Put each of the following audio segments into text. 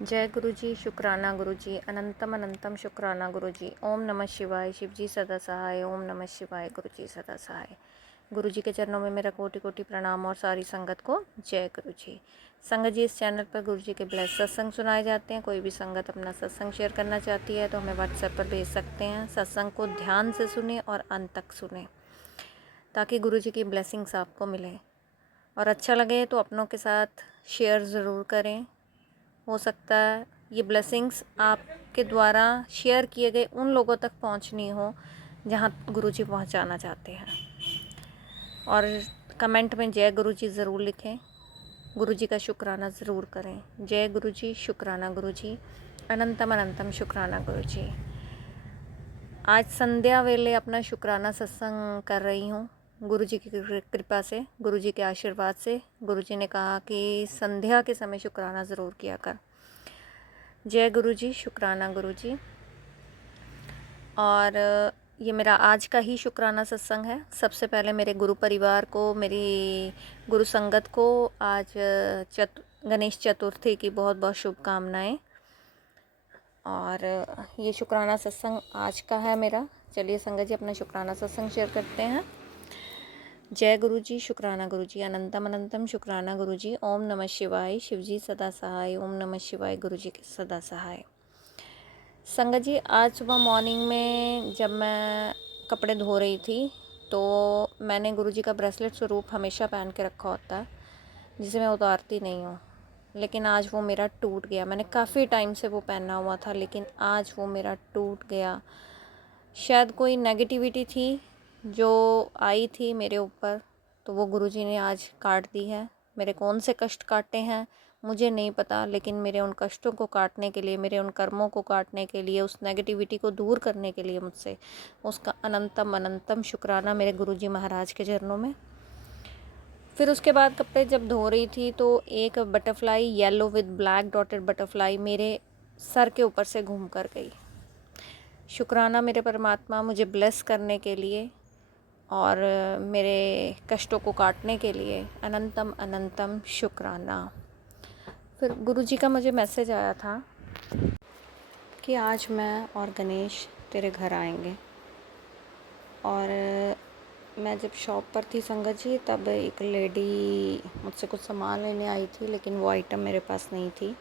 जय गुरु जी, शुक्राना गुरु जी, अनंतम अनंतम शुक्राना गुरु जी। ओम नमः शिवाय, शिव जी सदा सहाय। ओम नमः शिवाय, गुरु जी सदा सहाय। गुरु जी के चरणों में मेरा कोटि कोटि प्रणाम और सारी संगत को जय गुरु जी। संगत जी, इस चैनल पर गुरु जी के ब्लेस सत्संग सुनाए जाते हैं। कोई भी संगत अपना सत्संग शेयर करना चाहती है तो हमें व्हाट्सएप पर भेज सकते हैं। सत्संग को ध्यान से सुने और अंत तक सुने ताकि गुरु जी की ब्लेसिंग्स आपको मिले। और अच्छा लगे तो अपनों के साथ शेयर ज़रूर करें। हो सकता है ये ब्लेसिंग्स आपके द्वारा शेयर किए गए उन लोगों तक पहुंचनी हो जहां गुरुजी पहुंचाना चाहते हैं। और कमेंट में जय गुरुजी ज़रूर लिखें। गुरुजी का शुक्राना ज़रूर करें। जय गुरुजी, शुक्राना गुरुजी, अनंतम अनंतम शुक्राना गुरुजी। आज संध्या वेले अपना शुक्राना सत्संग कर रही हूँ गुरुजी की कृपा से, गुरुजी के आशीर्वाद से। गुरुजी ने कहा कि संध्या के समय शुक्राना ज़रूर किया कर। जय गुरुजी, शुक्राना गुरुजी। और ये मेरा आज का ही शुक्राना सत्संग है। सबसे पहले मेरे गुरु परिवार को, मेरी गुरु संगत को आज गणेश चतुर्थी की बहुत बहुत शुभकामनाएं। और ये शुक्राना सत्संग आज का है मेरा। चलिए संगत जी, अपना शुक्राना सत्संग शेयर करते हैं। जय गुरु जी, शुक्राना गुरु जी, अनंतम अनंतम शुक्राना गुरु जी। ओम नमः शिवाय, शिव जी सदा सहाय। ओम नमः शिवाय, गुरु जी के सदा सहाय। संगत जी, आज सुबह मॉर्निंग में जब मैं कपड़े धो रही थी तो मैंने गुरुजी का ब्रेसलेट स्वरूप हमेशा पहन के रखा होता है, जिसे मैं उतारती नहीं हूँ। लेकिन आज वो मेरा टूट गया। मैंने काफ़ी टाइम से वो पहना हुआ था, लेकिन आज वो मेरा टूट गया। शायद कोई नेगेटिविटी थी जो आई थी मेरे ऊपर, तो वो गुरुजी ने आज काट दी है। मेरे कौन से कष्ट काटे हैं मुझे नहीं पता, लेकिन मेरे उन कष्टों को काटने के लिए, मेरे उन कर्मों को काटने के लिए, उस नेगेटिविटी को दूर करने के लिए मुझसे उसका अनंतम अनंतम शुक्राना मेरे गुरुजी महाराज के चरणों में। फिर उसके बाद कपड़े जब धो रही थी तो एक butterfly, yellow with black dotted butterfly मेरे सर के ऊपर से घूम कर गई। शुक्राना मेरे परमात्मा, मुझे ब्लेस करने के लिए और मेरे कष्टों को काटने के लिए अनंतम अनंतम शुक्राना। फिर गुरुजी का मुझे मैसेज आया था कि आज मैं और गणेश तेरे घर आएंगे। और मैं जब शॉप पर थी संगत जी, तब एक लेडी मुझसे कुछ सामान लेने आई थी, लेकिन वो आइटम मेरे पास नहीं थी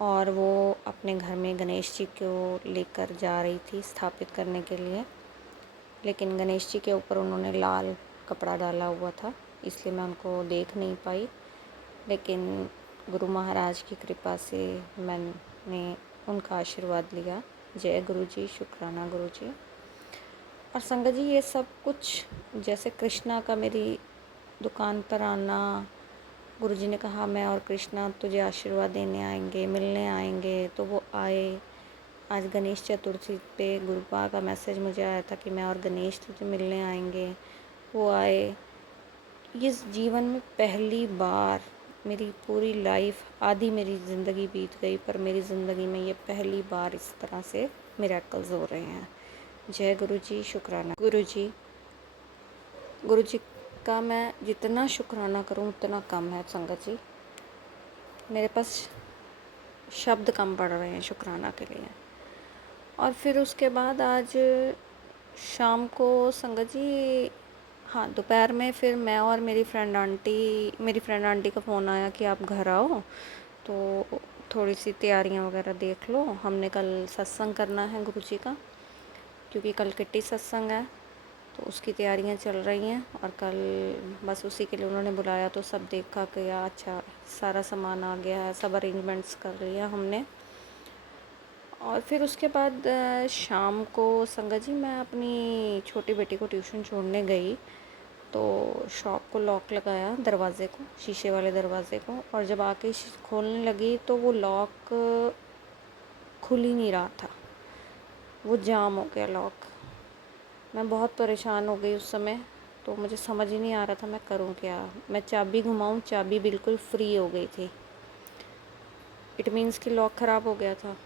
और वो अपने घर में गणेश जी को लेकर जा रही थी स्थापित करने के लिए। लेकिन गणेश जी के ऊपर उन्होंने लाल कपड़ा डाला हुआ था, इसलिए मैं उनको देख नहीं पाई। लेकिन गुरु महाराज की कृपा से मैंने उनका आशीर्वाद लिया। जय गुरु जी, शुक्राना गुरु जी। और संगत जी, ये सब कुछ जैसे कृष्णा का मेरी दुकान पर आना, गुरुजी ने कहा मैं और कृष्णा तुझे आशीर्वाद देने आएंगे, मिलने आएंगे, तो वो आए। आज गणेश चतुर्थी पे गुरुपा का मैसेज मुझे आया था कि मैं और गणेश तुझे मिलने आएंगे, वो आए। इस जीवन में पहली बार, मेरी पूरी लाइफ आधी मेरी ज़िंदगी बीत गई, पर मेरी ज़िंदगी में ये पहली बार इस तरह से मिरेकल्स हो रहे हैं। जय गुरु जी, शुक्राना गुरु जी। गुरु जी का मैं जितना शुक्राना करूं उतना कम है संगत जी। मेरे पास शब्द कम पड़ रहे हैं शुक्राना के लिए। और फिर उसके बाद आज शाम को संगत जी, हाँ दोपहर में, फिर मैं और मेरी फ्रेंड आंटी का फ़ोन आया कि आप घर आओ तो थोड़ी सी तैयारियां वगैरह देख लो। हमने कल सत्संग करना है गुरु जी का, क्योंकि कल किट्टी सत्संग है, तो उसकी तैयारियां चल रही हैं। और कल बस उसी के लिए उन्होंने बुलाया, तो सब देखा कि अच्छा सारा सामान आ गया है, सब अरेंजमेंट्स कर लिया हमने। और फिर उसके बाद शाम को संगत जी मैं अपनी छोटी बेटी को ट्यूशन छोड़ने गई, तो शॉप को लॉक लगाया, दरवाज़े को, शीशे वाले दरवाज़े को, और जब आके खोलने लगी तो वो लॉक खुल ही नहीं रहा था, वो जाम हो गया लॉक। मैं बहुत परेशान हो गई उस समय, तो मुझे समझ ही नहीं आ रहा था मैं करूं क्या। मैं चाबी घुमाऊं, चाबी बिल्कुल फ्री हो गई थी। इट मीन्स कि लॉक ख़राब हो गया था।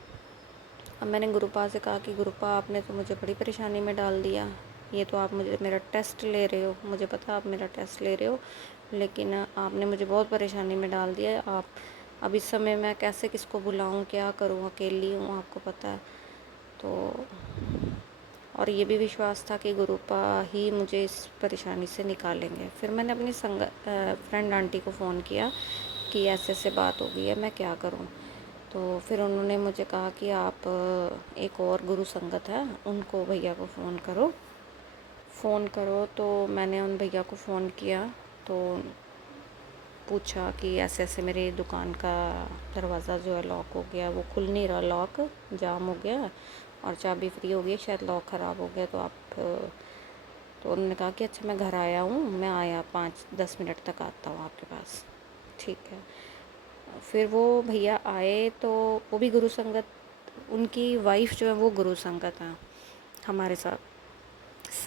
अब मैंने गुरुपा से कहा कि गुरुपा, आपने तो मुझे बड़ी परेशानी में डाल दिया। ये तो आप मुझे मेरा टेस्ट ले रहे हो, मुझे पता आप मेरा टेस्ट ले रहे हो, लेकिन आपने मुझे बहुत परेशानी में डाल दिया। अब इस समय मैं कैसे किसको बुलाऊं, क्या करूं, अकेली हूँ, आपको पता है। तो और ये भी विश्वास था कि गुरुपा ही मुझे इस परेशानी से निकालेंगे। फिर मैंने अपनी फ्रेंड आंटी को फ़ोन किया कि ऐसे ऐसे बात हो गई है, मैं क्या करूं। तो फिर उन्होंने मुझे कहा कि आप एक और गुरु संगत है, उनको भैया को फ़ोन करो। तो मैंने उन भैया को फ़ोन किया, तो पूछा कि ऐसे ऐसे मेरी दुकान का दरवाज़ा जो है लॉक हो गया, वो खुल नहीं रहा, लॉक जाम हो गया और चाबी फ्री हो गई, शायद लॉक ख़राब हो गया। तो आप तो उन्होंने कहा कि अच्छा मैं घर आया हूँ, मैं आया 5-10 मिनट तक आता हूँ आपके पास। ठीक है। फिर वो भैया आए, तो वो भी गुरु संगत, उनकी वाइफ जो है वो गुरु संगत हैं, हमारे साथ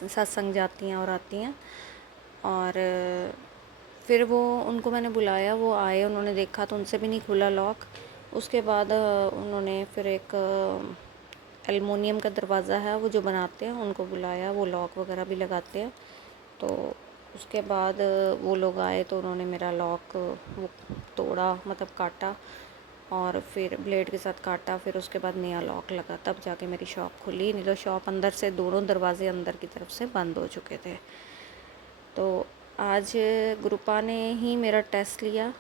सत्संग जाती हैं और आती हैं। और फिर वो उनको मैंने बुलाया, वो आए, उन्होंने देखा तो उनसे भी नहीं खुला लॉक। उसके बाद उन्होंने फिर एक एल्युमिनियम का दरवाज़ा है वो जो बनाते हैं, उनको बुलाया, वो लॉक वगैरह भी लगाते हैं। तो उसके बाद वो लोग आए, तो उन्होंने मेरा लॉक वो तोड़ा, मतलब काटा, और फिर ब्लेड के साथ काटा। फिर उसके बाद नया लॉक लगा, तब जाके मेरी शॉप खुली, नहीं तो शॉप अंदर से दोनों दरवाजे अंदर की तरफ से बंद हो चुके थे। तो आज गुरुपा ने ही मेरा टेस्ट लिया,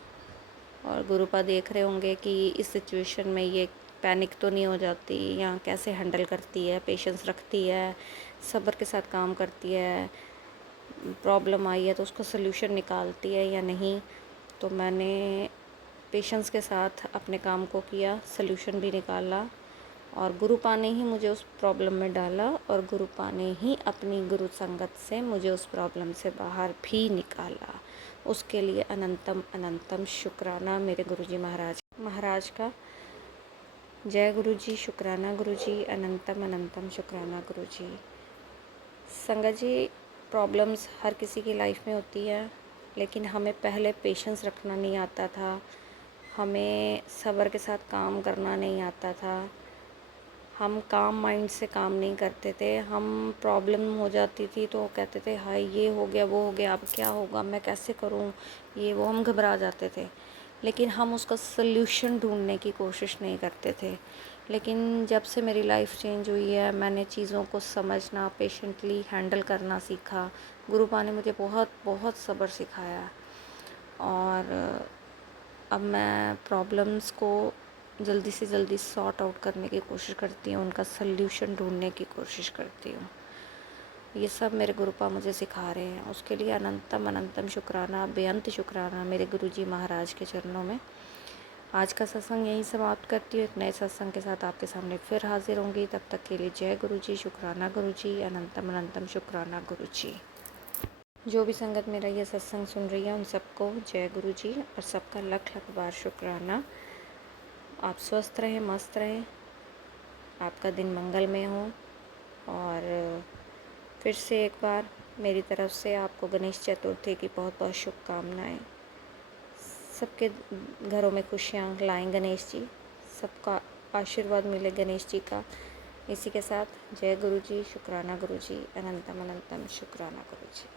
और गुरुपा देख रहे होंगे कि इस सिचुएशन में ये पैनिक तो नहीं हो जाती, या कैसे हैंडल करती है, पेशेंस रखती है, सब्र के साथ काम करती है, प्रॉब्लम आई है तो उसका सल्यूशन निकालती है या नहीं। तो मैंने पेशेंस के साथ अपने काम को किया, सल्यूशन भी निकाला, और गुरुपा ने ही मुझे उस प्रॉब्लम में डाला, और गुरुपा ने ही अपनी गुरु संगत से मुझे उस प्रॉब्लम से बाहर भी निकाला। उसके लिए अनंतम अनंतम शुक्राना मेरे गुरुजी महाराज का। जय गुरुजी, शुक्राना गुरुजी, अनंतम अनंतम शुक्राना गुरुजी। संगत जी, प्रॉब्लम्स हर किसी की लाइफ में होती है, लेकिन हमें पहले पेशेंस रखना नहीं आता था, हमें सब्र के साथ काम करना नहीं आता था, हम काम माइंड से काम नहीं करते थे। हम प्रॉब्लम हो जाती थी तो कहते थे हाय ये हो गया, वो हो गया, अब क्या होगा, मैं कैसे करूं, ये वो, हम घबरा जाते थे। लेकिन हम उसका सल्यूशन ढूंढने की कोशिश नहीं करते थे। लेकिन जब से मेरी लाइफ चेंज हुई है, मैंने चीज़ों को समझना, पेशेंटली हैंडल करना सीखा। गुरुपा ने मुझे बहुत बहुत सब्र सिखाया, और अब मैं प्रॉब्लम्स को जल्दी से जल्दी सॉर्ट आउट करने की कोशिश करती हूँ, उनका सल्यूशन ढूंढने की कोशिश करती हूँ। ये सब मेरे गुरुपा मुझे सिखा रहे हैं, उसके लिए अनंतम अनंतम शुक्राना, बेअंत शुक्राना मेरे गुरुजी महाराज के चरणों में। आज का सत्संग यहीं समाप्त करती हूँ। एक नए सत्संग के साथ आपके सामने फिर हाजिर होंगी। तब तक के लिए जय गुरुजी, शुक्राना गुरुजी, अनंतम अनंतम शुक्राना गुरुजी। जो भी संगत मेरा ये सत्संग सुन रही है उन सबको जय गुरुजी, और सबका लख लख बार शुक्राना। आप स्वस्थ रहें, मस्त रहें, आपका दिन मंगलमय हो। और फिर से एक बार मेरी तरफ से आपको गणेश चतुर्थी की बहुत बहुत शुभकामनाएं। सबके घरों में खुशियाँ लाएं गणेश जी, सबका आशीर्वाद मिले गणेश जी का। इसी के साथ जय गुरुजी, शुक्राना गुरुजी, अनंतम अनंतम शुक्राना गुरुजी।